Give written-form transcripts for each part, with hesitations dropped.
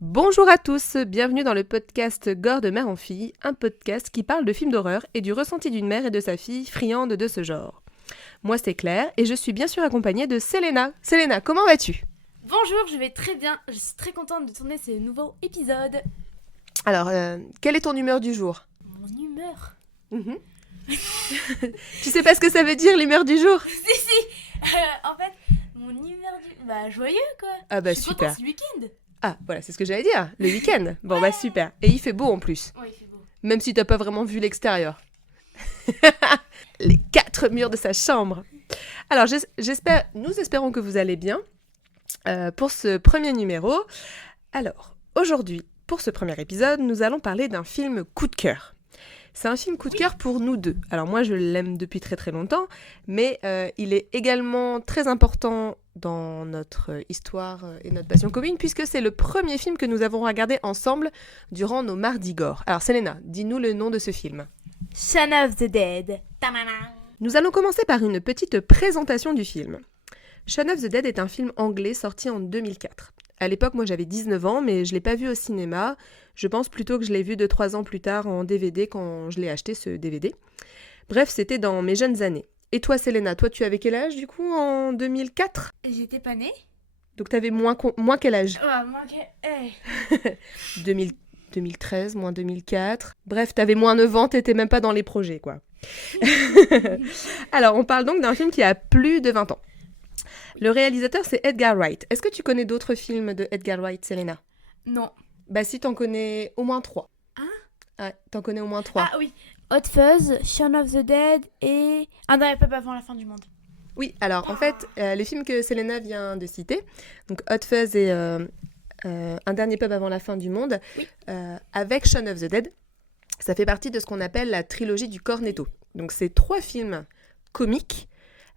Bonjour à tous, bienvenue dans le podcast Gore de mère en fille, un podcast qui parle de films d'horreur et du ressenti d'une mère et de sa fille friande de ce genre. Moi c'est Claire et je suis bien sûr accompagnée de Selena. Selena, comment vas-tu ? Bonjour, je vais très bien, je suis très contente de tourner ce nouveau épisode. Alors, quelle est ton humeur du jour ? Mon humeur. Tu sais pas ce que ça veut dire l'humeur du jour ? Si, en fait, mon humeur du... Bah, joyeux quoi. Ah bah je suis super. contente, c'est le week-end. Ah voilà, c'est ce que j'allais dire, le week-end. Bon bah super. Et il fait beau en plus, Ouais, il fait beau. même si t'as pas vraiment vu l'extérieur. Les 4 murs de sa chambre. Alors nous espérons que vous allez bien pour ce premier numéro. Alors aujourd'hui, pour ce premier épisode, nous allons parler d'un film coup de cœur. C'est un film coup de cœur pour nous deux. Alors moi, je l'aime depuis très très longtemps, mais il est également très important dans notre histoire et notre passion commune, puisque c'est le premier film que nous avons regardé ensemble durant nos mardis gore. Alors Selena, dis-nous le nom de ce film. Shaun of the Dead. Ta-da-da. Nous allons commencer par une petite présentation du film. Shaun of the Dead est un film anglais sorti en 2004. À l'époque, moi j'avais 19 ans, mais je ne l'ai pas vu au cinéma. Je pense plutôt que je l'ai vu 2-3 ans plus tard en DVD quand je l'ai acheté ce DVD. Bref, c'était dans mes jeunes années. Et toi, Selena, toi tu avais quel âge du coup en 2004 ? J'étais pas née. Donc tu avais moins quel âge ? Moi, 2013, moins 2004. Bref, tu avais moins 9 ans, t'étais même pas dans les projets, quoi. Alors, on parle donc d'un film qui a plus de 20 ans. Le réalisateur, c'est Edgar Wright. Est-ce que tu connais d'autres films de Edgar Wright, Selena ? Non. Bah si, t'en connais au moins 3. Hein ? Ah, t'en connais au moins 3. Ah oui. Hot Fuzz, Shaun of the Dead et Un dernier peuple avant la fin du monde. Oui, alors en fait, les films que Selena vient de citer, donc Hot Fuzz et Un dernier pub avant la fin du monde, Oui. avec Shaun of the Dead, ça fait partie de ce qu'on appelle la trilogie du Cornetto. Donc c'est 3 films comiques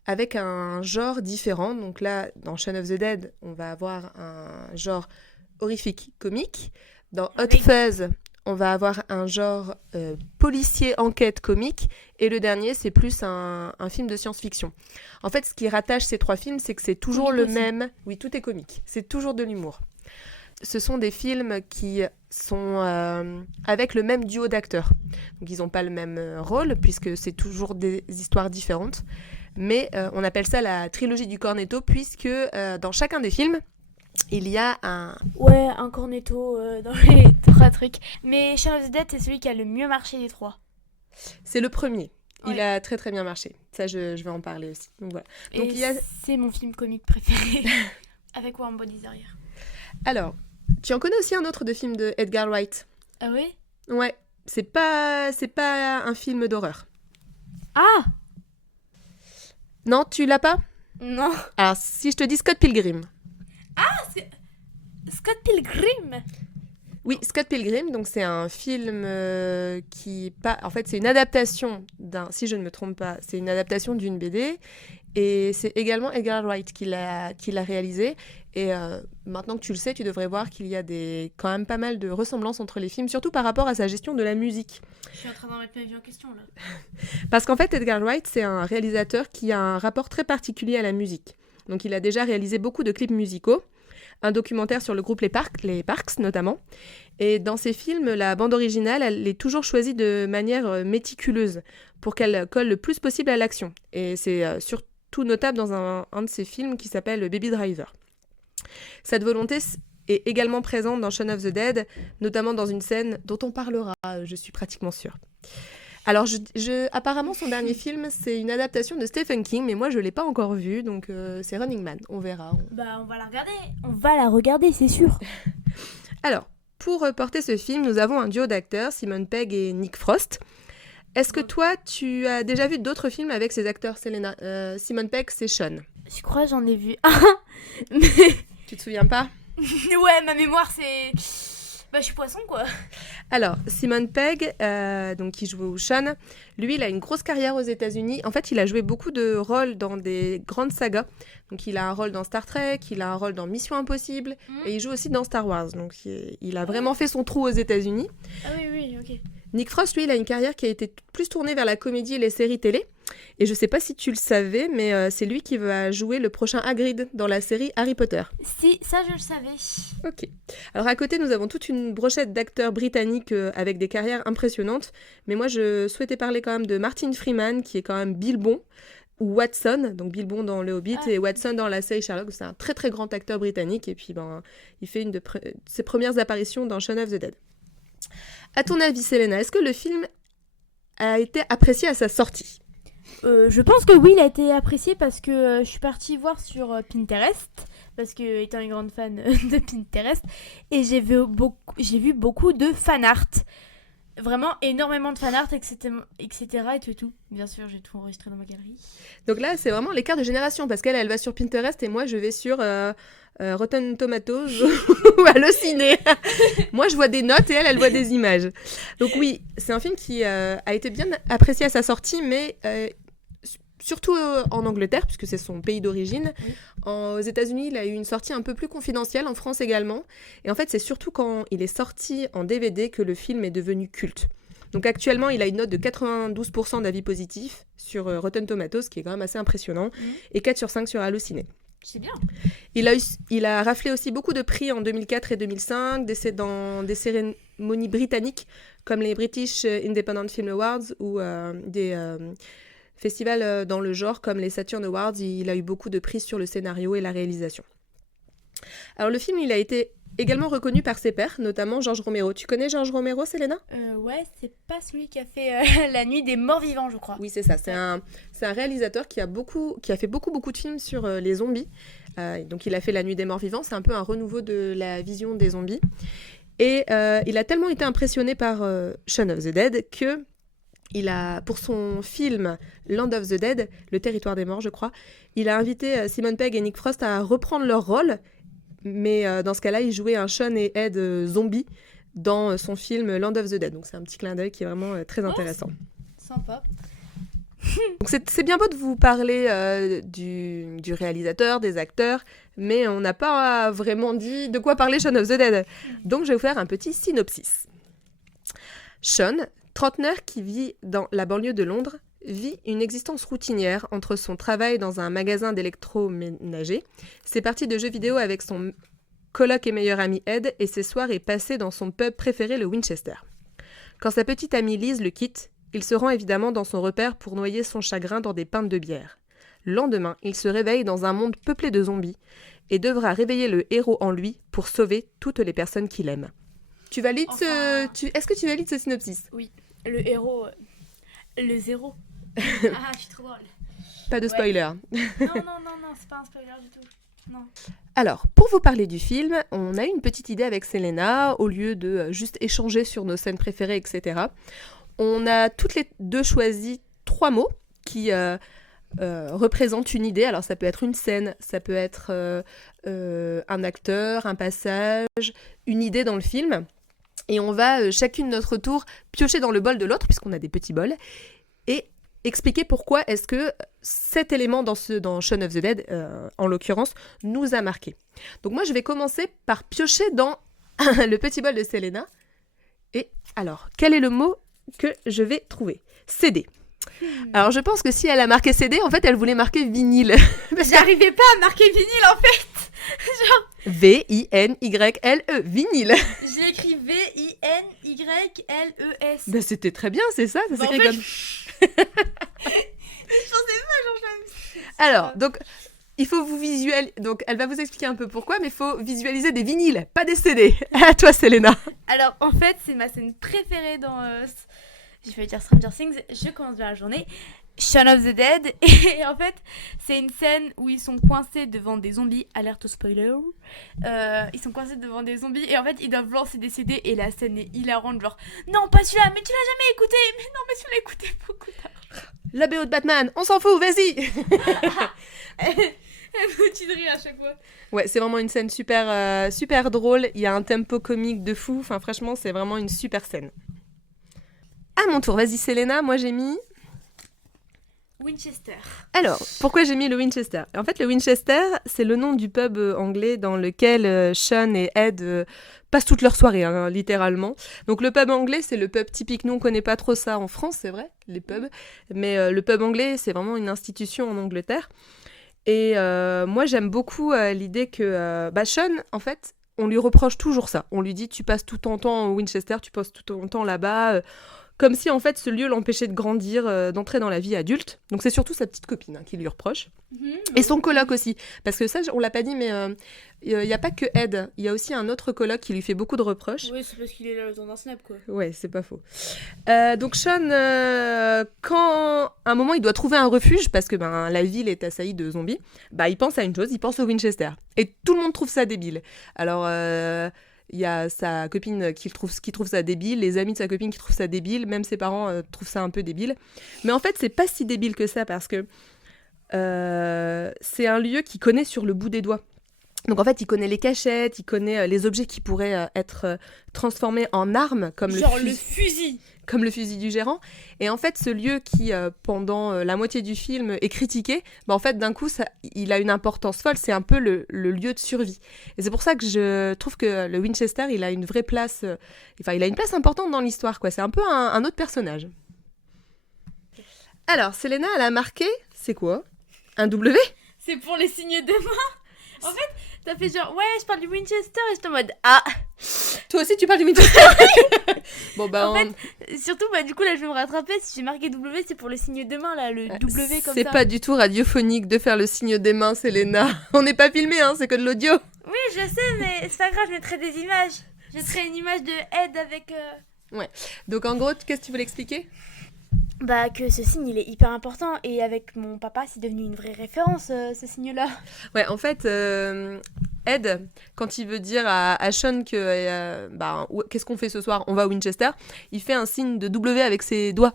avec un genre différent. Donc là, dans Shaun of the Dead, on va avoir un genre horrifique comique. Dans Hot Oui. Fuzz, on va avoir un genre policier enquête comique. Et le dernier, c'est plus un film de science-fiction. En fait, ce qui rattache ces 3 films, c'est que c'est toujours Comique le aussi. même... Oui, tout est comique. C'est toujours de l'humour. Ce sont des films qui sont avec le même duo d'acteurs. Donc ils n'ont pas le même rôle, puisque c'est toujours des histoires différentes. Mais on appelle ça la trilogie du Cornetto, puisque dans chacun des films, il y a un... Ouais, un cornetto dans les 3 trucs. Mais Shaun of the Dead, c'est celui qui a le mieux marché des 3. C'est le premier. Il Ouais. a très très bien marché. Ça, je vais en parler aussi. Donc voilà. Donc, Et il y a... c'est mon film comique préféré. Avec Warm Bodies derrière. Alors, tu en connais aussi un autre de film de Edgar Wright ? Ah oui ? Ouais. C'est pas un film d'horreur. Ah ! Non, tu l'as pas ? Non. Alors, si je te dis Scott Pilgrim. Scott Pilgrim. Oui, Scott Pilgrim, donc c'est un film en fait, c'est une adaptation si je ne me trompe pas, c'est une adaptation d'une BD, et c'est également Edgar Wright qui l'a réalisé, et maintenant que tu le sais, tu devrais voir qu'il y a quand même pas mal de ressemblances entre les films, surtout par rapport à sa gestion de la musique. Je suis en train d'en mettre ma vie en question là. Parce qu'en fait, Edgar Wright, c'est un réalisateur qui a un rapport très particulier à la musique. Donc il a déjà réalisé beaucoup de clips musicaux, un documentaire sur le groupe les Parks notamment. Et dans ces films, la bande originale, elle est toujours choisie de manière méticuleuse pour qu'elle colle le plus possible à l'action. Et c'est surtout notable dans un de ces films qui s'appelle Baby Driver. Cette volonté est également présente dans Shaun of the Dead, notamment dans une scène dont on parlera, je suis pratiquement sûre. Alors, apparemment, son dernier film, c'est une adaptation de Stephen King, mais moi, je ne l'ai pas encore vu, donc c'est Running Man, on verra. Bah on va la regarder. On va la regarder, c'est sûr. Alors, pour porter ce film, nous avons un duo d'acteurs, Simon Pegg et Nick Frost. Est-ce que toi, tu as déjà vu d'autres films avec ces acteurs, Selena ? Simon Pegg, c'est Sean. Je crois que j'en ai vu un. Mais... Tu te souviens pas ? Ouais, ma mémoire c'est... Bah je suis poisson quoi. Alors, Simon Pegg, donc qui joue Sean, lui, il a une grosse carrière aux États-Unis. En fait, il a joué beaucoup de rôles dans des grandes sagas. Donc, il a un rôle dans Star Trek, il a un rôle dans Mission Impossible, et il joue aussi dans Star Wars. Donc, il a vraiment fait son trou aux États-Unis. Ah oui, ok. Nick Frost, lui, il a une carrière qui a été plus tournée vers la comédie et les séries télé. Et je sais pas si tu le savais, mais c'est lui qui va jouer le prochain Hagrid dans la série Harry Potter. Si, ça je le savais. Ok. Alors à côté, nous avons toute une brochette d'acteurs britanniques avec des carrières impressionnantes. Mais moi, je souhaitais parler quand même de Martin Freeman, qui est quand même Bilbon, ou Watson, donc Bilbon dans Le Hobbit, et Watson dans la série Sherlock. C'est un très très grand acteur britannique, et puis il fait une de ses premières apparitions dans Shaun of the Dead. À ton avis, Selena, est-ce que le film a été apprécié à sa sortie ? Je pense que oui, il a été apprécié parce que je suis partie voir sur Pinterest, parce que étant une grande fan de Pinterest, et j'ai vu beaucoup de fan art. Vraiment énormément de fan art, etc. et tout. Bien sûr, j'ai tout enregistré dans ma galerie. Donc là, c'est vraiment l'écart de génération, parce qu'elle va sur Pinterest et moi, je vais sur Rotten Tomatoes ou Allociné. Moi, je vois des notes et elle voit des images. Donc oui, c'est un film qui a été bien apprécié à sa sortie, mais surtout en Angleterre, puisque c'est son pays d'origine. Oui. Aux États-Unis, il a eu une sortie un peu plus confidentielle, en France également. Et en fait, c'est surtout quand il est sorti en DVD que le film est devenu culte. Donc actuellement, il a une note de 92% d'avis positifs sur Rotten Tomatoes, qui est quand même assez impressionnant, et 4 sur 5 sur Allociné. C'est bien. Il a raflé aussi beaucoup de prix en 2004 et 2005, dans des cérémonies britanniques, comme les British Independent Film Awards ou des festivals dans le genre, comme les Saturn Awards. Il a eu beaucoup de prix sur le scénario et la réalisation. Alors le film, il a été également reconnu par ses pairs, notamment George Romero. Tu connais George Romero, Selena ? Ouais, c'est pas celui qui a fait La Nuit des Morts Vivants, je crois. Oui, c'est ça. C'est un réalisateur qui a fait beaucoup de films sur les zombies. Donc il a fait La Nuit des Morts Vivants. C'est un peu un renouveau de la vision des zombies. Et il a tellement été impressionné par Shaun of the Dead que pour son film Land of the Dead, le territoire des morts, je crois, il a invité Simon Pegg et Nick Frost à reprendre leur rôle. Mais dans ce cas-là, il jouait un Sean et Ed zombie dans son film Land of the Dead. Donc c'est un petit clin d'œil qui est vraiment très intéressant. Sympa. Donc c'est bien beau de vous parler du réalisateur, des acteurs, mais on n'a pas vraiment dit de quoi parler Shaun of the Dead. Donc je vais vous faire un petit synopsis. Sean, trentenaire qui vit dans la banlieue de Londres, vit une existence routinière entre son travail dans un magasin d'électroménager, ses parties de jeux vidéo avec son coloc et meilleur ami Ed et ses soirées passées dans son pub préféré, le Winchester. Quand sa petite amie Liz le quitte, il se rend évidemment dans son repère pour noyer son chagrin dans des pintes de bière. Le lendemain, il se réveille dans un monde peuplé de zombies et devra réveiller le héros en lui pour sauver toutes les personnes qu'il aime. Tu valides Est-ce que tu valides ce synopsis ? Oui, le héros... le zéro. Ah, je suis trop drôle. Pas de spoiler. Non, c'est pas un spoiler du tout. Non. Alors, pour vous parler du film, on a eu une petite idée avec Selena, au lieu de juste échanger sur nos scènes préférées, etc. On a toutes les deux choisi 3 mots qui représentent une idée. Alors, ça peut être une scène, ça peut être un acteur, un passage, une idée dans le film. Et on va chacune notre tour piocher dans le bol de l'autre, puisqu'on a des petits bols, et expliquer pourquoi est-ce que cet élément dans Shaun of the Dead, en l'occurrence, nous a marqué. Donc moi, je vais commencer par piocher dans le petit bol de Selena. Et alors, quel est le mot que je vais trouver ? CD. Alors, je pense que si elle a marqué CD, en fait, elle voulait marquer vinyle. J'arrivais pas à marquer vinyle, en fait. Genre... V-I-N-Y-L-E, vinyle. J'ai écrit V-I-N-Y-L-E-S. Ben, c'était très bien, c'est ça s'écrit en fait, comme... Je pensais pas, genre... Alors, donc... Il faut vous visualiser. Donc, elle va vous expliquer un peu pourquoi, mais il faut visualiser des vinyles, pas des CD. À toi, Selena. Alors, en fait, c'est ma scène préférée dans... je vais dire Stranger Things. Je commence bien la journée. Shaun of the Dead. Et en fait, c'est une scène où ils sont coincés devant des zombies. Alerte au spoiler. Ils sont coincés devant des zombies. Et en fait, ils doivent lancer des CD. Et la scène est hilarante. Genre, non, pas celui-là, mais tu l'as jamais écouté. Mais non, mais tu l'as écouté beaucoup tard. La BO de Batman, on s'en fout, vas-y. Elle me tue de rire à chaque fois. Ouais, c'est vraiment une scène super drôle. Il y a un tempo comique de fou. Enfin, franchement, c'est vraiment une super scène. À mon tour, vas-y, Selena. Moi, j'ai mis... Winchester. Alors, pourquoi j'ai mis le Winchester? En fait, le Winchester, c'est le nom du pub anglais dans lequel Sean et Ed passent toute leur soirée, hein, littéralement. Donc le pub anglais, c'est le pub typique. Nous, on connaît pas trop ça en France, c'est vrai, les pubs. Mais le pub anglais, c'est vraiment une institution en Angleterre. Et moi, j'aime beaucoup l'idée que Sean, en fait, on lui reproche toujours ça. On lui dit, tu passes tout ton temps au Winchester, tu passes tout ton temps là-bas. Comme si, en fait, ce lieu l'empêchait de grandir, d'entrer dans la vie adulte. Donc, c'est surtout sa petite copine qui lui reproche. Et son coloc aussi. Parce que ça, on l'a pas dit, mais il n'y a pas que Ed. Il y a aussi un autre coloc qui lui fait beaucoup de reproches. Oui, c'est parce qu'il est là le temps d'un snap, quoi. Ouais, c'est pas faux. Donc, Sean, quand à un moment, il doit trouver un refuge, parce que la ville est assaillie de zombies, il pense à une chose, il pense au Winchester. Et tout le monde trouve ça débile. Alors... il y a sa copine qui trouve ça débile, les amis de sa copine qui trouvent ça débile, même ses parents trouvent ça un peu débile. Mais en fait, c'est pas si débile que ça parce que c'est un lieu qu'il connaît sur le bout des doigts. Donc en fait, il connaît les cachettes, il connaît les objets qui pourraient être transformés en armes, comme le fusil. Comme le fusil du gérant. Et en fait, ce lieu qui, pendant la moitié du film, est critiqué, en fait, d'un coup, il a une importance folle. C'est un peu le lieu de survie. Et c'est pour ça que je trouve que le Winchester, il a une vraie place... il a une place importante dans l'histoire, quoi. C'est un peu un autre personnage. Alors, Selena, elle a marqué... C'est quoi? Un W? C'est pour les signes de main. En fait, t'as fait genre, ouais, je parle du Winchester et j'étais en mode, ah. Toi aussi, tu parles du Winchester. En fait, surtout, du coup, là, je vais me rattraper. Si j'ai marqué W, c'est pour le signe de main, là, le W comme ça. C'est pas du tout radiophonique de faire le signe des mains, Selena. On n'est pas filmé, hein, c'est que de l'audio. Oui, je sais, mais c'est pas grave, je mettrai des images. Je mettrai une image de Ed avec... Ouais. Donc, en gros, qu'est-ce que tu voulais expliquer? Que ce signe, il est hyper important. Et avec mon papa, c'est devenu une vraie référence, ce signe-là. Ouais, en fait, Ed, quand il veut dire à Sean que qu'est-ce qu'on fait ce soir? On va à Winchester. Il fait un signe de W avec ses doigts.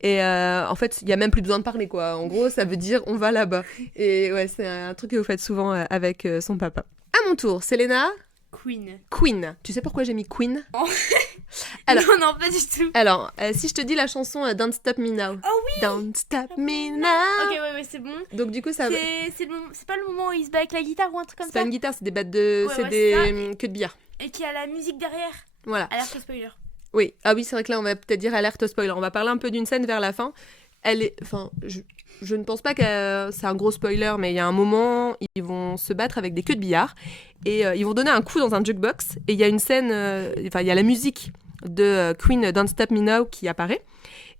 Et en fait, il n'y a même plus besoin de parler, quoi. En gros, ça veut dire on va là-bas. Et ouais, c'est un truc que vous faites souvent avec son papa. À mon tour, Selena. Queen. Tu sais pourquoi j'ai mis Queen? Alors, non, pas du tout. Alors, si je te dis la chanson Don't Stop Me Now. Oh oui. Don't Stop Me Now. Ok, ouais, c'est bon. Donc du coup, ça... C'est pas le moment où il se bat avec la guitare ou un truc comme ça? C'est pas une guitare, c'est des battes de... c'est des queues de billard. Et qui a la musique derrière. Voilà. Alerte au spoiler. Oui. Ah oui, c'est vrai que là, on va peut-être dire alerte au spoiler. On va parler un peu d'une scène vers la fin. Elle est... Enfin, je ne pense pas que c'est un gros spoiler, mais il y a un moment, ils vont se battre avec des queues de billard et ils vont donner un coup dans un jukebox et il y a une scène... il y a la musique de Queen Don't Stop Me Now qui apparaît.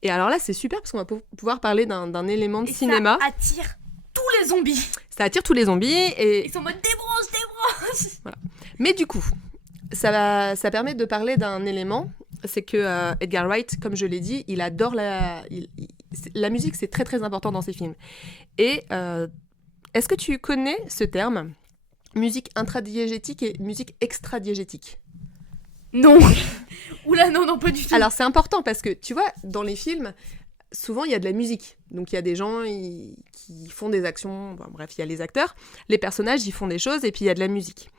Et alors là, c'est super parce qu'on va pouvoir parler d'un élément de cinéma. Ça attire tous les zombies. Ça attire tous les zombies et... Ils sont en mode débranche. Voilà. Mais du coup, ça permet de parler d'un élément, c'est que Edgar Wright, comme je l'ai dit, il adore la musique, c'est très très important dans ses films. Et est-ce que tu connais ce terme, musique intradiégétique et musique extradiégétique? Non. Oula, non, pas du tout. Alors c'est important parce que, tu vois, dans les films, souvent il y a de la musique. Donc il y a des gens qui font des actions, bref, il y a les acteurs, les personnages, ils font des choses et puis il y a de la musique.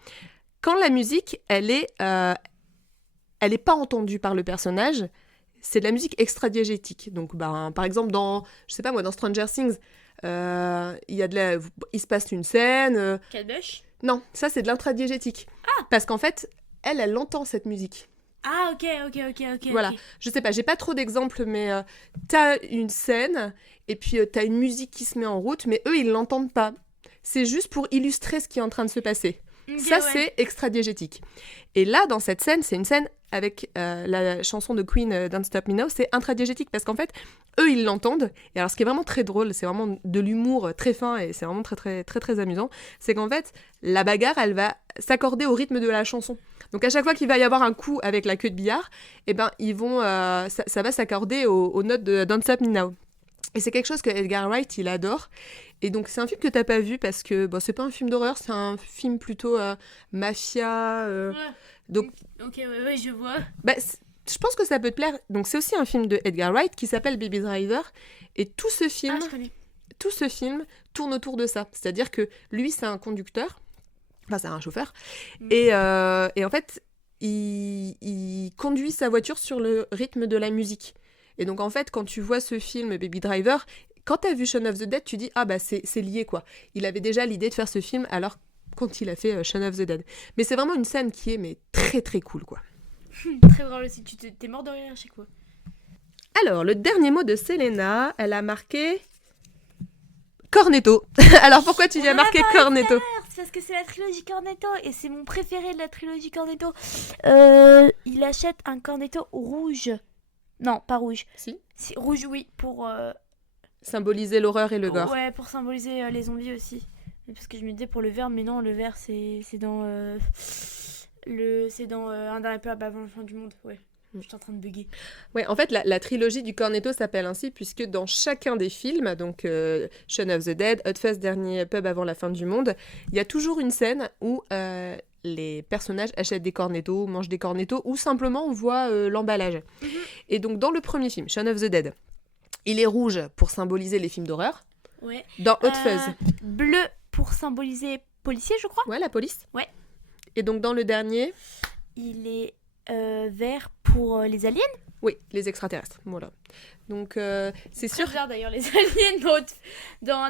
Quand la musique, elle est pas entendue par le personnage, c'est de la musique extradiégétique. Donc, par exemple, dans Stranger Things, il se passe une scène... Kate Bush? Non, ça, c'est de l'intradiégétique. Ah. Parce qu'en fait, elle entend cette musique. Ah, ok. Voilà. Okay. Je sais pas, j'ai pas trop d'exemples, mais t'as une scène, et puis t'as une musique qui se met en route, mais eux, ils l'entendent pas. C'est juste pour illustrer ce qui est en train de se passer. Okay, ça, c'est extradiégétique. Et là, dans cette scène, c'est une scène avec la chanson de Queen, Don't Stop Me Now, c'est intradiégétique parce qu'en fait, eux, ils l'entendent. Et alors, ce qui est vraiment très drôle, c'est vraiment de l'humour très fin et c'est vraiment très, très, très, très amusant, c'est qu'en fait, la bagarre, elle va s'accorder au rythme de la chanson. Donc, à chaque fois qu'il va y avoir un coup avec la queue de billard, ils vont, ça va s'accorder aux notes de Don't Stop Me Now. Et c'est quelque chose que Edgar Wright, il adore. Et donc, c'est un film que t'as pas vu parce que c'est pas un film d'horreur, c'est un film plutôt mafia. Ouais. Donc, ok, ouais, je vois. Je pense que ça peut te plaire. Donc, c'est aussi un film de Edgar Wright qui s'appelle Baby Driver. Et tout ce film tourne autour de ça. C'est-à-dire que lui, c'est un conducteur. Enfin, c'est un chauffeur. Et en fait, il conduit sa voiture sur le rythme de la musique. Et donc, en fait, quand tu vois ce film Baby Driver, quand t'as vu Shaun of the Dead, tu dis, ah bah c'est lié quoi. Il avait déjà l'idée de faire ce film alors quand il a fait Shaun of the Dead. Mais c'est vraiment une scène qui est mais très très cool quoi. Très drôle aussi, t'es mort de rire à chaque fois. Alors, le dernier mot de Selena, elle a marqué Cornetto. Alors pourquoi tu lui as marqué Cornetto? C'est parce que c'est la trilogie Cornetto et c'est mon préféré de la trilogie Cornetto. Il achète un Cornetto rouge. Non, pas rouge. Si. Rouge, oui, pour... Symboliser l'horreur et le gore. Ouais, pour symboliser les zombies aussi. Parce que je me disais pour le vert, mais non, le vert c'est dans... C'est dans Un dernier peu avant la fin du monde, ouais. Je suis en train de bugger. Ouais, en fait, la trilogie du Cornetto s'appelle ainsi puisque dans chacun des films, donc Shaun of the Dead, Hot Fuzz, Dernier pub avant la fin du monde, il y a toujours une scène où les personnages achètent des cornettos, mangent des cornettos, ou simplement on voit l'emballage. Mm-hmm. Et donc dans le premier film, Shaun of the Dead, il est rouge pour symboliser les films d'horreur. Ouais. Dans Hot Fuzz. Bleu pour symboliser policier, je crois. Ouais, la police. Ouais. Et donc dans le dernier... Il est vert pour les aliens. Oui, les extraterrestres, voilà. Donc c'est sûr... Très d'ailleurs, les aliens, dans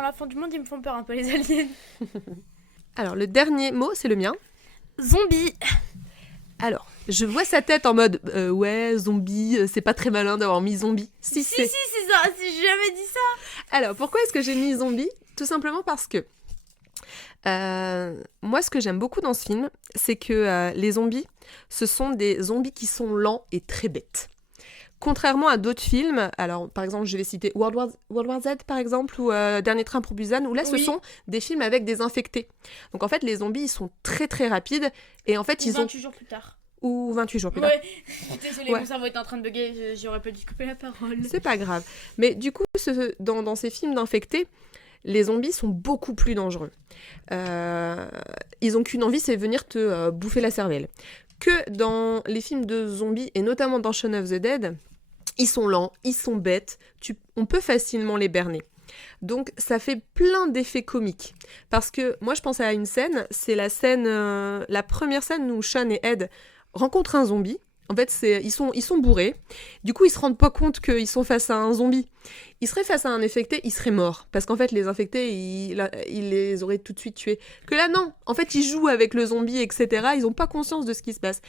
la fin du monde, ils me font peur un peu, les aliens. Alors, le dernier mot, c'est le mien. Zombie. Alors, je vois sa tête en mode ouais, zombie, c'est pas très malin d'avoir mis zombie. Si, c'est ça, si j'ai jamais dit ça. Alors, pourquoi est-ce que j'ai mis zombie? Tout simplement parce que moi, ce que j'aime beaucoup dans ce film, c'est que les zombies, ce sont des zombies qui sont lents et très bêtes. Contrairement à d'autres films, alors par exemple, je vais citer World War Z par exemple, ou Dernier train pour Busan, où là, ce sont des films avec des infectés. Donc en fait, les zombies, ils sont très très rapides, et en fait, ils 28 jours plus tard. Ou 28 jours plus tard. Désolée, mon cerveau était en train de bugger, j'aurais pas dû couper la parole. C'est pas grave. Mais du coup, dans ces films d'infectés, les zombies sont beaucoup plus dangereux. Ils ont qu'une envie, c'est venir te bouffer la cervelle. Que dans les films de zombies, et notamment dans Shaun of the Dead, ils sont lents, ils sont bêtes, on peut facilement les berner. Donc ça fait plein d'effets comiques. Parce que moi je pense à une scène, c'est la première scène où Sean et Ed rencontrent un zombie. En fait, ils sont bourrés. Du coup, ils se rendent pas compte qu'ils sont face à un zombie. Ils seraient face à un infecté, ils seraient morts. Parce qu'en fait, les infectés, ils les auraient tout de suite tués. Que là, non. En fait, ils jouent avec le zombie, etc. Ils ont pas conscience de ce qui se passe.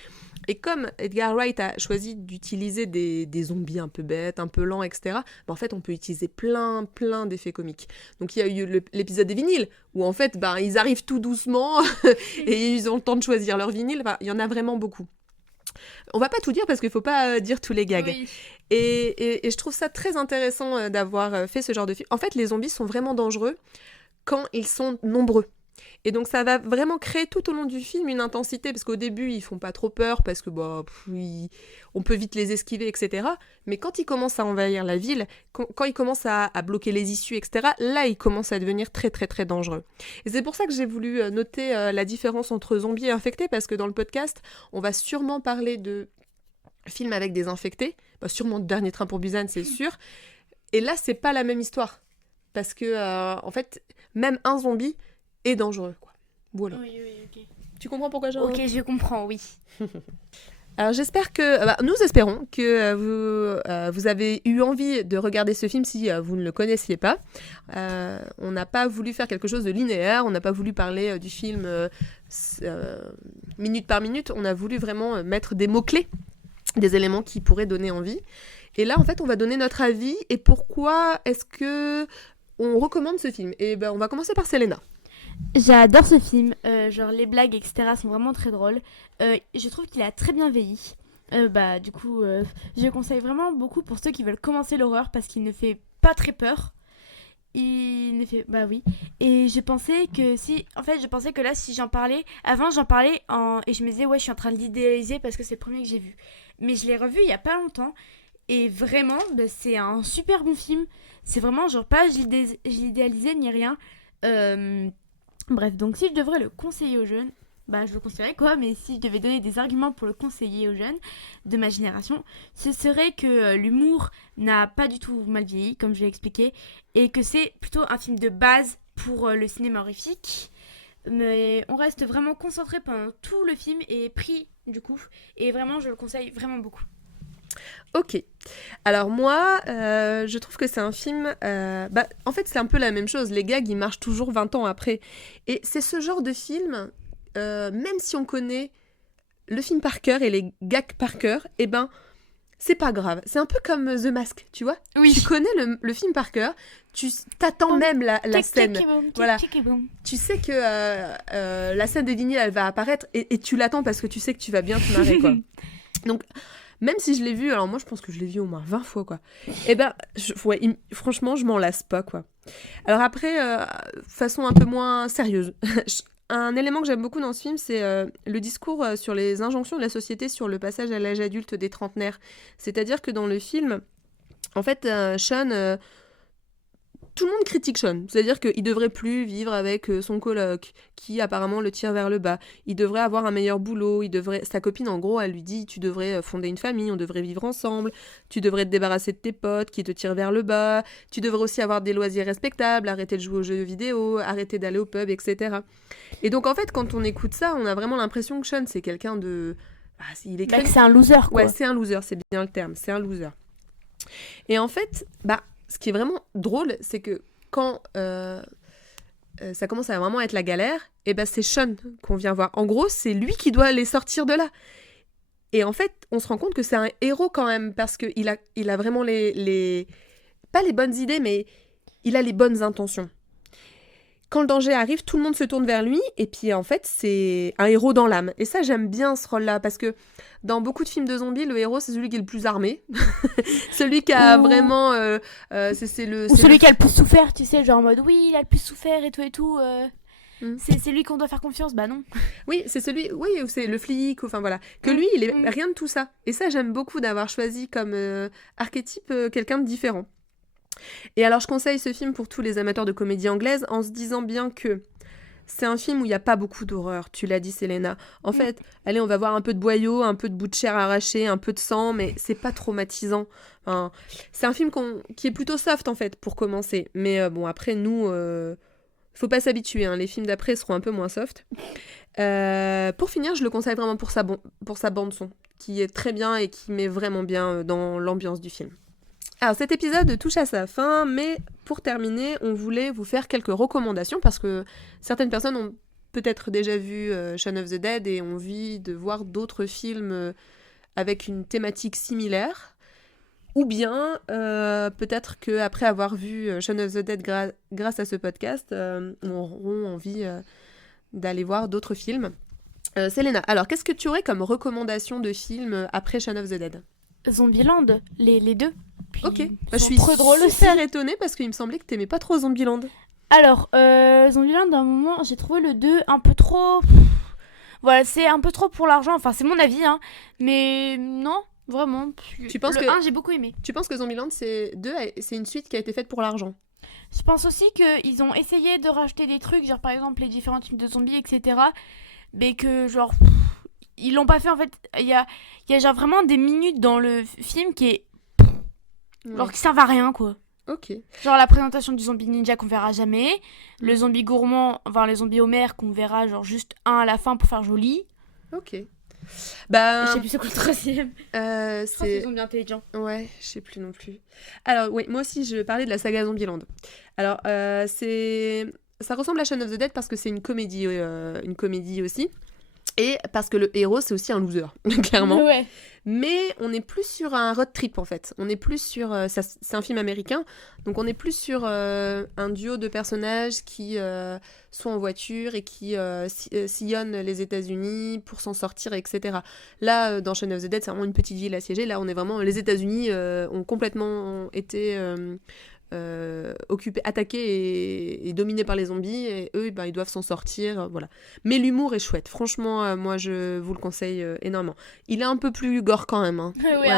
Et comme Edgar Wright a choisi d'utiliser des zombies un peu bêtes, un peu lents, etc., en fait, on peut utiliser plein d'effets comiques. Donc, il y a eu l'épisode des vinyles, où en fait, ils arrivent tout doucement et ils ont le temps de choisir leur vinyle. Il y en a vraiment beaucoup. On va pas tout dire parce qu'il faut pas dire tous les gags. Oui. Et je trouve ça très intéressant d'avoir fait ce genre de film. En fait, les zombies sont vraiment dangereux quand ils sont nombreux. Et donc ça va vraiment créer tout au long du film une intensité, parce qu'au début ils font pas trop peur, parce que on peut vite les esquiver, etc. Mais quand ils commencent à envahir la ville, quand ils commencent à bloquer les issues, etc., là ils commencent à devenir très très très dangereux. Et c'est pour ça que j'ai voulu noter la différence entre zombies et infectés, parce que dans le podcast, on va sûrement parler de films avec des infectés, sûrement Dernier train pour Busan, c'est sûr. Et là c'est pas la même histoire, parce que en fait, même un zombie est dangereux, quoi. Voilà. Oui, ok. Tu comprends pourquoi j'ai... Ok, je comprends, oui. Alors j'espère que... nous espérons que vous avez eu envie de regarder ce film si vous ne le connaissiez pas. On n'a pas voulu faire quelque chose de linéaire, on n'a pas voulu parler du film minute par minute, on a voulu vraiment mettre des mots-clés, des éléments qui pourraient donner envie. Et là, en fait, on va donner notre avis et pourquoi est-ce que on recommande ce film. Et on va commencer par Selena. J'adore ce film, genre les blagues, etc. sont vraiment très drôles. Je trouve qu'il a très bien vieilli. Du coup, je le conseille vraiment beaucoup pour ceux qui veulent commencer l'horreur parce qu'il ne fait pas très peur. Il ne fait... oui. Et je pensais que là, si j'en parlais... Avant, j'en parlais et je me disais, ouais, je suis en train de l'idéaliser parce que c'est le premier que j'ai vu. Mais je l'ai revu il y a pas longtemps. Et vraiment, c'est un super bon film. C'est vraiment, genre, pas je l'idéalisais ni rien. Bref, donc si je devrais le conseiller aux jeunes, je le conseillerais quoi, mais si je devais donner des arguments pour le conseiller aux jeunes de ma génération, ce serait que l'humour n'a pas du tout mal vieilli, comme je l'ai expliqué, et que c'est plutôt un film de base pour le cinéma horrifique. Mais on reste vraiment concentré pendant tout le film et pris, du coup, et vraiment, je le conseille vraiment beaucoup. Ok. Alors moi, je trouve que c'est un film... en fait, c'est un peu la même chose. Les gags, ils marchent toujours 20 ans après. Et c'est ce genre de film, même si on connaît le film par cœur et les gags par cœur, eh ben, c'est pas grave. C'est un peu comme The Mask, tu vois. Oui. Tu connais le film par cœur, tu t'attends même la scène. Voilà. Tu sais que la scène des vignettes, elle va apparaître et tu l'attends parce que tu sais que tu vas bien te marrer, quoi. Donc, même si je l'ai vu, alors moi je pense que je l'ai vu au moins 20 fois, quoi. Et ben, franchement, je m'en lasse pas, quoi. Alors après, façon un peu moins sérieuse. Un élément que j'aime beaucoup dans ce film, c'est le discours sur les injonctions de la société sur le passage à l'âge adulte des trentenaires. C'est-à-dire que dans le film, en fait, Sean... tout le monde critique Sean, c'est-à-dire qu'il devrait plus vivre avec son coloc, qui apparemment le tire vers le bas. Il devrait avoir un meilleur boulot, sa copine en gros, elle lui dit tu devrais fonder une famille, on devrait vivre ensemble, tu devrais te débarrasser de tes potes qui te tirent vers le bas, tu devrais aussi avoir des loisirs respectables, arrêter de jouer aux jeux vidéo, arrêter d'aller au pub, etc. Et donc en fait, quand on écoute ça, on a vraiment l'impression que Sean c'est quelqu'un de... c'est un loser, quoi. Ouais, c'est un loser, c'est bien le terme, c'est un loser. Et en fait, ce qui est vraiment drôle, c'est que quand ça commence à vraiment être la galère, et c'est Sean qu'on vient voir. En gros, c'est lui qui doit les sortir de là. Et en fait, on se rend compte que c'est un héros quand même, parce qu'il a vraiment pas les bonnes idées, mais il a les bonnes intentions. Quand le danger arrive, tout le monde se tourne vers lui, et puis en fait, c'est un héros dans l'âme. Et ça, j'aime bien ce rôle-là, parce que dans beaucoup de films de zombies, le héros, c'est celui qui est le plus armé. Celui qui a vraiment... celui qui a le plus souffert, tu sais, genre en mode, oui, il a le plus souffert et tout. C'est lui qu'on doit faire confiance, bah non. Oui, c'est celui... Oui, c'est le flic, enfin voilà. Que lui, il est rien de tout ça. Et ça, j'aime beaucoup d'avoir choisi comme archétype quelqu'un de différent. Et alors, je conseille ce film pour tous les amateurs de comédie anglaise en se disant bien que c'est un film où il n'y a pas beaucoup d'horreur, tu l'as dit, Selena. En fait, allez, on va voir un peu de boyaux, un peu de bouts de chair arrachés, un peu de sang, mais c'est pas traumatisant. Enfin, c'est un film qui est plutôt soft, en fait, pour commencer. Mais bon, après, nous, faut pas s'habituer, hein, les films d'après seront un peu moins soft. Pour finir, je le conseille vraiment pour sa bande-son, qui est très bien et qui met vraiment bien dans l'ambiance du film. Alors cet épisode touche à sa fin, mais pour terminer, on voulait vous faire quelques recommandations parce que certaines personnes ont peut-être déjà vu Shaun of the Dead et ont envie de voir d'autres films avec une thématique similaire. Ou bien peut-être qu'après avoir vu Shaun of the Dead grâce à ce podcast, auront envie d'aller voir d'autres films. Selena, alors qu'est-ce que tu aurais comme recommandation de films après Shaun of the Dead ? Zombieland, les deux. Puis, ok, je suis super étonnée parce qu'il me semblait que t'aimais pas trop Zombieland. Alors, Zombieland, à un moment, j'ai trouvé le 2 un peu trop... Voilà, c'est un peu trop pour l'argent, enfin c'est mon avis, hein. Mais non, vraiment. Tu penses le 1, j'ai beaucoup aimé. Tu penses que Zombieland, c'est une suite qui a été faite pour l'argent ? Je pense aussi qu'ils ont essayé de rajouter des trucs, genre par exemple les différents types de zombies, etc. Mais que genre... Ils l'ont pas fait en fait. Il y a genre vraiment des minutes dans le film qui est... Genre qui servent à rien, quoi. Ok. Genre la présentation du zombie ninja qu'on verra jamais, le zombie gourmand, enfin les zombies Homer qu'on verra genre juste un à la fin pour faire joli. Ok. Je sais plus c'est quoi le troisième. C'est zombie intelligent. Ouais, je sais plus non plus. Alors oui, moi aussi je parlais de la saga Zombieland. Alors ça ressemble à Shaun of the Dead parce que c'est une comédie aussi. Et parce que le héros, c'est aussi un loser, clairement. Ouais. Mais on est plus sur un road trip, en fait. On est plus sur... c'est un film américain, donc on est plus sur un duo de personnages qui sont en voiture et qui sillonnent les États-Unis pour s'en sortir, etc. Là, dans Shaun of the Dead, c'est vraiment une petite ville assiégée. Là, on est vraiment... Les États-Unis ont complètement été... attaqués et dominés par les zombies et eux ils doivent s'en sortir, voilà. Mais l'humour est chouette, franchement, moi je vous le conseille énormément. Il est un peu plus gore quand même, hein.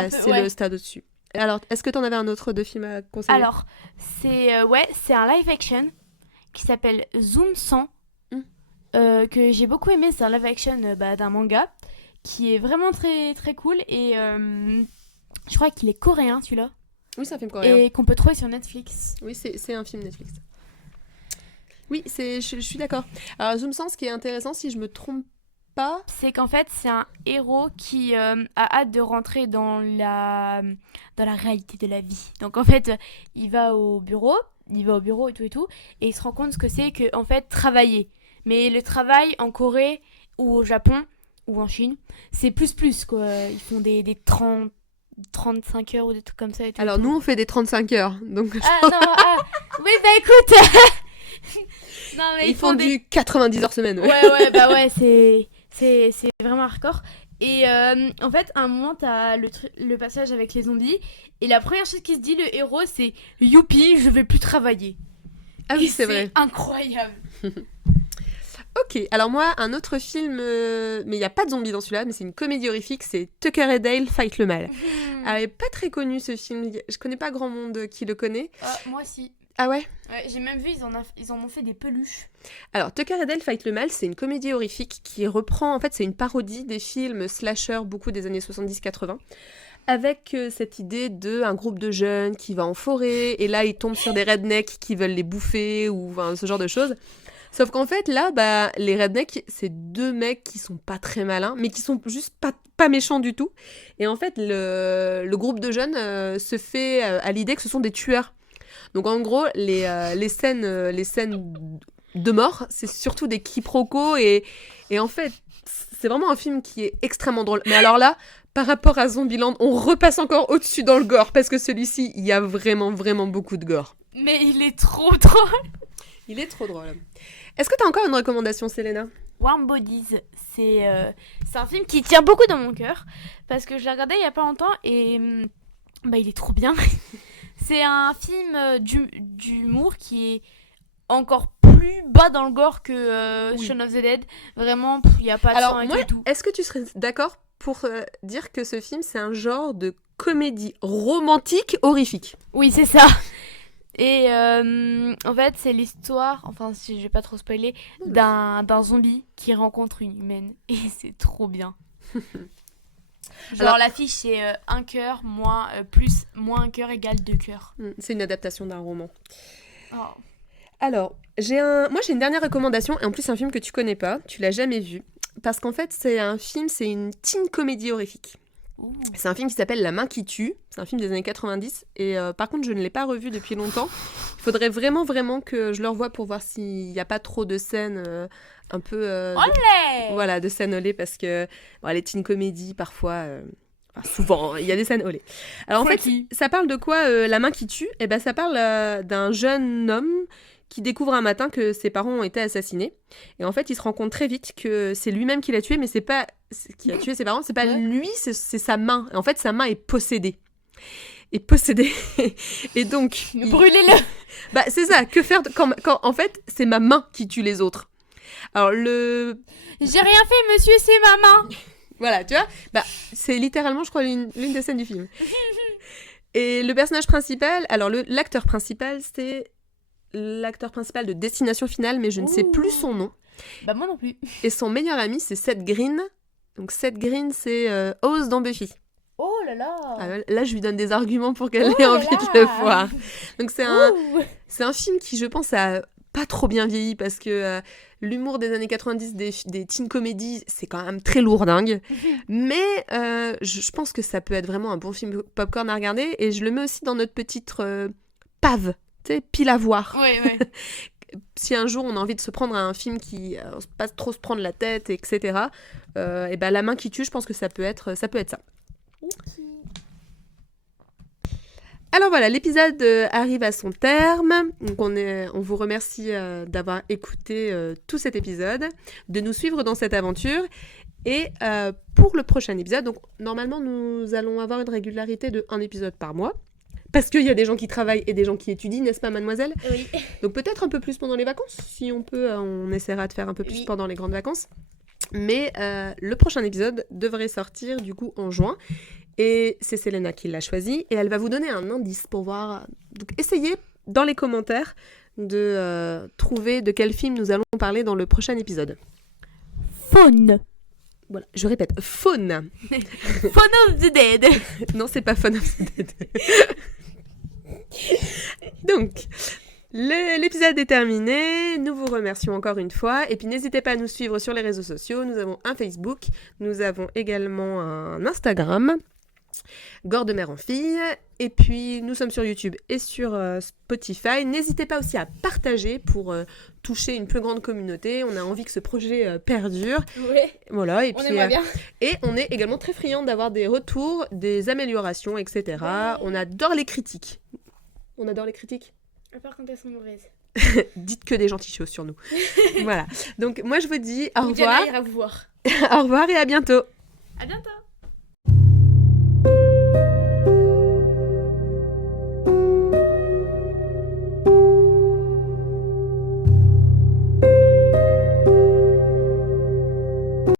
C'est le stade au-dessus. Alors, est-ce que t'en avais un autre de film à conseiller ? Alors, c'est un live action qui s'appelle Zoom 100 que j'ai beaucoup aimé. C'est un live action d'un manga qui est vraiment très très cool et je crois qu'il est coréen celui-là. Oui, c'est un film coréen. Et qu'on peut trouver sur Netflix. Oui, c'est un film Netflix. Oui, je suis d'accord. Alors, Zoom 100, ce qui est intéressant, si je me trompe pas. C'est qu'en fait, c'est un héros qui a hâte de rentrer dans la réalité de la vie. Donc en fait, il va au bureau et tout, et il se rend compte ce que c'est que, en fait, travailler. Mais le travail en Corée ou au Japon ou en Chine, c'est plus, quoi. Ils font des 35 heures ou des trucs comme ça. Et tout. Alors, nous, on fait des 35 heures. Donc, Oui, bah écoute Non, mais ils font du 90 heures semaine. Ouais, c'est vraiment hardcore. Et en fait, à un moment, t'as le passage avec les zombies. Et la première chose qui se dit, le héros, c'est « Youpi, je vais plus travailler ». Ah oui, Et c'est vrai. Incroyable. Ok, alors moi, un autre film, mais il n'y a pas de zombies dans celui-là, mais c'est une comédie horrifique, c'est Tucker et Dale Fight le Mal. Elle n'est pas très connue, ce film. Je connais pas grand monde qui le connaît. Moi, si. Ah ouais? Ouais, j'ai même vu, ils en ont fait des peluches. Alors, Tucker et Dale Fight le Mal, c'est une comédie horrifique qui reprend, en fait, c'est une parodie des films slasher, beaucoup des années 70-80, avec cette idée d'un groupe de jeunes qui va en forêt, et là, ils tombent sur des rednecks qui veulent les bouffer, ou ce genre de choses. Sauf qu'en fait, là, les rednecks, c'est deux mecs qui sont pas très malins, mais qui sont juste pas méchants du tout. Et en fait, le groupe de jeunes se fait à l'idée que ce sont des tueurs. Donc en gros, les scènes de mort, c'est surtout des quiproquos et en fait, c'est vraiment un film qui est extrêmement drôle. Mais alors là, par rapport à Zombieland, on repasse encore au-dessus dans le gore parce que celui-ci, il y a vraiment, vraiment beaucoup de gore. Mais il est trop drôle. Il est trop drôle. Est-ce que tu as encore une recommandation, Selena ? Warm Bodies, c'est un film qui tient beaucoup dans mon cœur parce que je l'ai regardé il y a pas longtemps et il est trop bien. C'est un film d'humour qui est encore plus bas dans le gore que Shaun of the Dead. Vraiment, il n'y a pas de sang et tout. Est-ce que tu serais d'accord pour dire que ce film, c'est un genre de comédie romantique horrifique ? Oui, c'est ça. Et en fait, c'est l'histoire, enfin, si je vais pas trop spoiler, d'un zombie qui rencontre une humaine. Et c'est trop bien. Genre, l'affiche, c'est un cœur moins un cœur égale 2 cœurs. C'est une adaptation d'un roman. Oh. Alors, j'ai une dernière recommandation, et en plus, c'est un film que tu connais pas, tu l'as jamais vu. Parce qu'en fait, c'est une teen comédie horrifique. Ouh. C'est un film qui s'appelle La main qui tue. C'est un film des années 90. Et par contre, je ne l'ai pas revu depuis longtemps. Il faudrait vraiment, vraiment que je le revoie pour voir s'il n'y a pas trop de scènes un peu... de scènes olé, parce que les teen comédies, parfois... souvent, il y a des scènes olé. Alors en fait, ça parle de quoi, La main qui tue ? Eh ben, ça parle d'un jeune homme qui découvre un matin que ses parents ont été assassinés. Et en fait, il se rend compte très vite que c'est lui-même qui l'a tué, mais c'est pas qui a tué ses parents, c'est pas lui, c'est sa main. Et en fait, sa main est possédée. Et donc... Brûlez-le. C'est ça, que faire quand en fait, c'est ma main qui tue les autres. Alors J'ai rien fait, monsieur, c'est ma main. Voilà, tu vois, c'est littéralement, je crois, l'une des scènes du film. Et le personnage principal, alors l'acteur principal, c'est l'acteur principal de Destination Finale, mais je ne sais plus son nom. Moi non plus. Et son meilleur ami, c'est Seth Green. Donc Seth Green, c'est Oz dans Buffy. Oh là là. Là, je lui donne des arguments pour qu'elle ait envie de le voir. Donc c'est un film qui, je pense, a pas trop bien vieilli parce que l'humour des années 90 des teen comédies, c'est quand même très lourdingue. Mais je pense que ça peut être vraiment un bon film popcorn à regarder. Et je le mets aussi dans notre petite pave, tu sais, pile à voir. Ouais. Si un jour on a envie de se prendre à un film qui pas trop se prendre la tête, etc. La main qui tue, je pense que ça peut être ça. Okay. Alors voilà, l'épisode arrive à son terme. Donc on vous remercie d'avoir écouté tout cet épisode, de nous suivre dans cette aventure. Et pour le prochain épisode, donc normalement nous allons avoir une régularité de 1 épisode par mois. Parce qu'il y a des gens qui travaillent et des gens qui étudient, n'est-ce pas, mademoiselle ? Oui. Donc peut-être un peu plus pendant les vacances. Si on peut, on essaiera de faire un peu plus pendant les grandes vacances. Mais le prochain épisode devrait sortir du coup en juin. Et c'est Selena qui l'a choisi. Et elle va vous donner un indice pour voir. Donc essayez dans les commentaires de trouver de quel film nous allons parler dans le prochain épisode. Faune. Voilà, je répète, Faune. Faune of the Dead. Non, c'est pas Faune of the Dead. Donc, L'épisode est terminé, nous vous remercions encore une fois, et puis n'hésitez pas à nous suivre sur les réseaux sociaux, nous avons un Facebook, nous avons également un Instagram, Gore de mère en fille, et puis nous sommes sur YouTube et sur Spotify. N'hésitez pas aussi à partager pour toucher une plus grande communauté, on a envie que ce projet perdure. Oui, voilà, et on puis, aimerait bien. Et on est également très friands d'avoir des retours, des améliorations, etc. Ouais. On adore les critiques. On adore les critiques. À part quand elles sont mauvaises. Dites que des gentilles choses sur nous. Voilà. Donc moi je vous dis au Ou revoir. Diana ira vous voir. Au revoir et à bientôt. À bientôt.